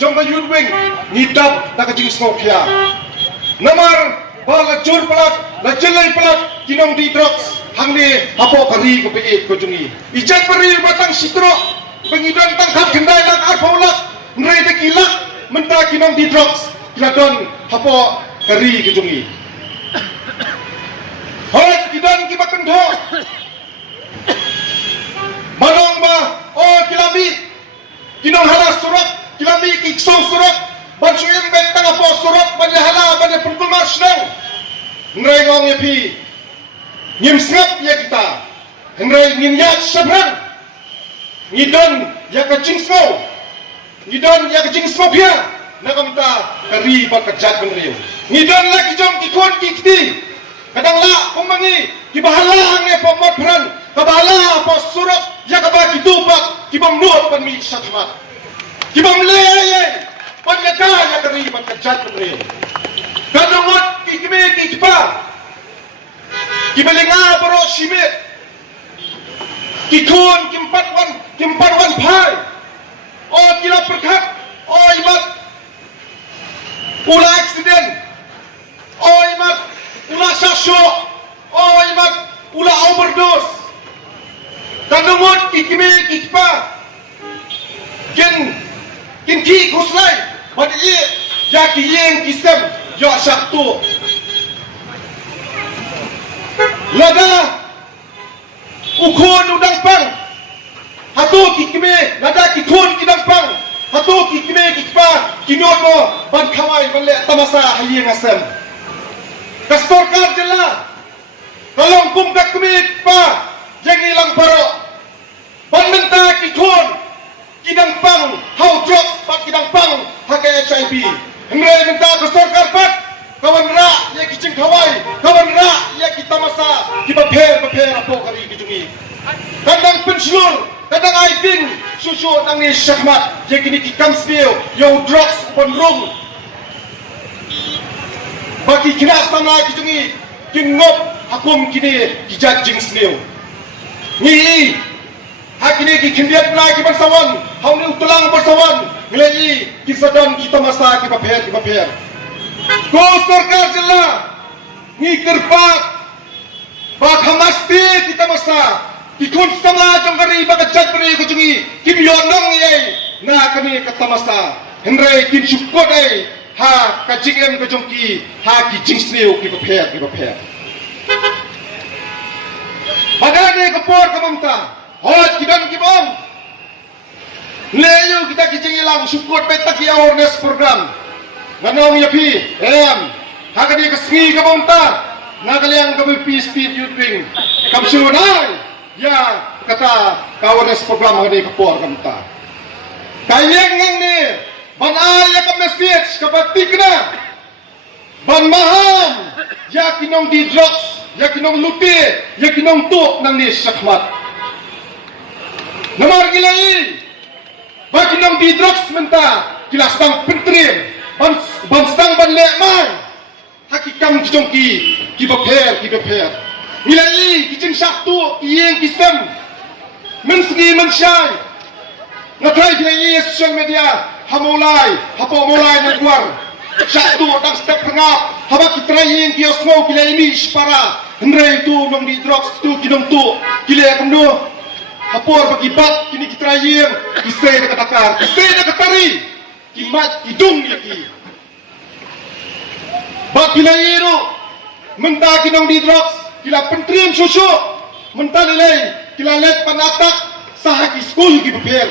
jong ka yudwing ngidap na kajing snokya namar bala jur pelat la jelai pelat kinong di drugs hangni hapo kari ko piit ko jungi ijat pari batang sitro pengidan tangkap gendai lang arpaulak nrai de kilak menta kinong di drugs kiladon hapo kari ko jungi hoy kidan ki bakendo manong ba o kilami kinong halas surat kilami kiksong surat bansuim bentang apa surat banyahala banyak perkulmas nang nrai ngong ya pi ngim snap ya kita nrai ngin ya sabran ngidon ya kacing snow ngidon ya kacing snow pia nakamta kari pat kajat benriu ngidon la kijong kikon kikti kadang la kumangi kibahala ang pomot peran kabahala apa surat ya kabaki tupak kibam nuot pan mi satmat kibam leye pan yaka ya kari pat kajat benriu kadongot kikme kikpa kibalinga baro simit kikun kimpatwan pai o kila perkat o imat ula accident o imat ula sasyo o imat ula overdose kadongot kikme kikpa kin ki kuslay badi ya kiyeng kisem ya syaktu lada ukun udang pang hatu kikme lada kikun kidang pang hatu kikme kikpa kinot mo ban kawai ban le tamasa hayeng asem kastor kar jela kalong kum dakme pa jeng ilang paro ban menta kikun kidang pang how drugs pat kidang pang hakai HIV ngre menta kastor kar pat kawan ra ya kicing kawai kawan ra ya kita masa kibaper apo kari kijungi kadang penslur kadang aiting susu nang ni syahmat ya kini kikam spill yo drugs upon rung bagi kina sama kijungi kingop hakum kini kijat jing spill ni hakini kikindiat na kibansawan hauni utulang bersawan ngelai kisadam kita masa kibaper ko sarkar jela ni kerpat bak hamasti kita masa kikun sama jongkari bak jat beri kujungi kimyonong yai na kami kata masa henry kin syukot ai ha kajingem kujungki ha kijing sniu ki paper padane kepor kamamta hot kidan kibong leyu kita kijing ilang syukot petak awareness program manong yapi hakadi kesmi kabonta nagaliang kabi speed yudwing kamsunay ya kata awareness program hadi kapor kamta kayeng ngang ni ban aya ka message kabatik na ban maham ya kinong di drugs ya kinong luti ya kinong tuk nang ni syakmat namar gilai ba kinong di drugs menta kilasang pentrim bansang ban lekman hakikam kijongki kibaper nilai kijing saktu kiyeng kisem mensegi mensyai ngatrai nilai social media hamulai hapo mulai nagwar saktu dang step pengap haba kitrai kiosmo kilai mi para hendrai tu nong di drugs tu kinong tu kilai kemno hapor bagi bat kini kitrai kisai dekat kisai dekat tari kimat hidung lagi bak kilairo menta kinong di drugs kila pentriam susu menta lelai kila let panatak sahaki school kibaper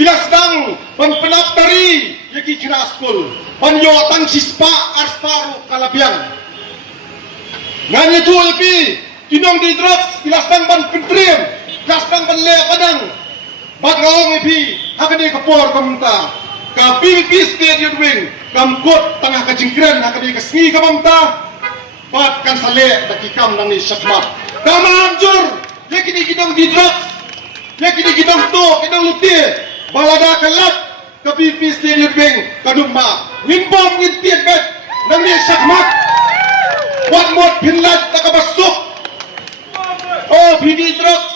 kila sedang ban penaftari yaki kira school ban yo tang sispa arsparu kalabiang nganya tu lebih kinong di drugs kila sedang ban pentriam kila sedang ban le padang bak ngawang lebih hakani kapor kamenta ka PVP Stadium Wing kamkot tengah kejingkiran hakani kesni kamamta pat kan sale dakikam nang ni syakmat kama anjur yakini kidong di drugs yakini kidong to kidong luti balada kalat ka PVP Stadium Wing kadumma nimbom ngitiet bet nang ni syakmat wat mot pinlat nakabasok oh PD drugs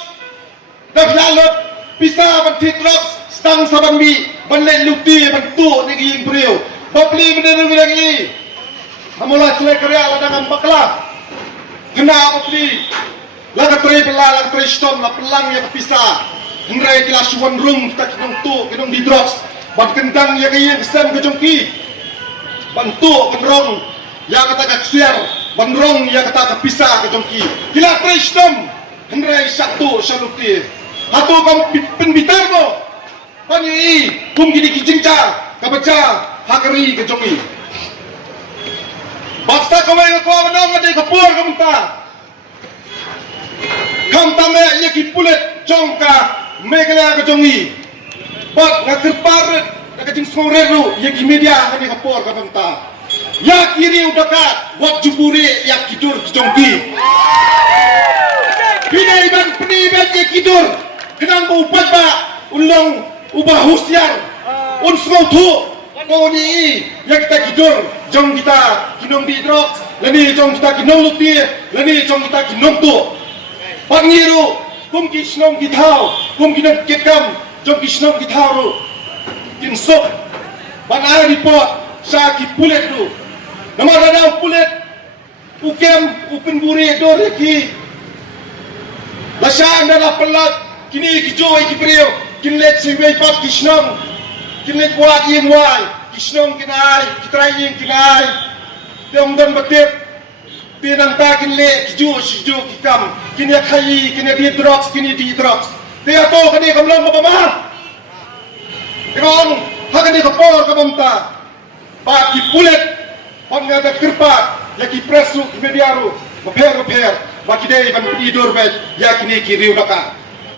daflalot pisa banti drugs stang sabanbi banlay luti bantu ni ging priu papli menderu lagi hamula selai kerja ladang bakla kena papli laga teri bela laga teri stom la pelang ya kepisah hendrai kila suwan rum kita kinong tu kinong di drugs ban kendang ya kaya kesem ke jongki bantu kendrong ya kata kaksiar bandrong ya kata kepisah ke jongki kila teri stom hendrai satu syaluti hatu kam penbitar mo panyi kum gini kijingca kabaca hakari ke jongi basta kamay ngakwa manong ngaday kapur kamunta kam tame iya kipulit jongka megala ke jongi bat ngakirparet nakajing songreru iya media kani kapur kamunta ya kiri udakat buat juburi ya kidur ke jongki pinay ban peniban ya kidur kenang upat ba ulong ubah husyar unsmau tu kau ni yang kita kidur jong kita kinong di drugs lani jong kita kinong luti lani jong kita kinong tu pangiru kum kisnong kitau kum kinong kekam jong kisnong kitau ru kinsok banara di pot sa kipulet ru nama radang pulet ukem upen buri do reki lasyan dan pelat kini kijoi kipriyo kinlet siway pat kisnong kinlet buat yang wai kisnong kinai kitrai yang kinai tiamdan batip tinang ta kinle kiju kiju kikam kini khai kini di drugs dia to kani kamlang mabama kong hakani kapor kabamta pa kipulet pangada kirpa ya kipresu mediaru maper baki dei ban tidur bet ya kini kiriu daka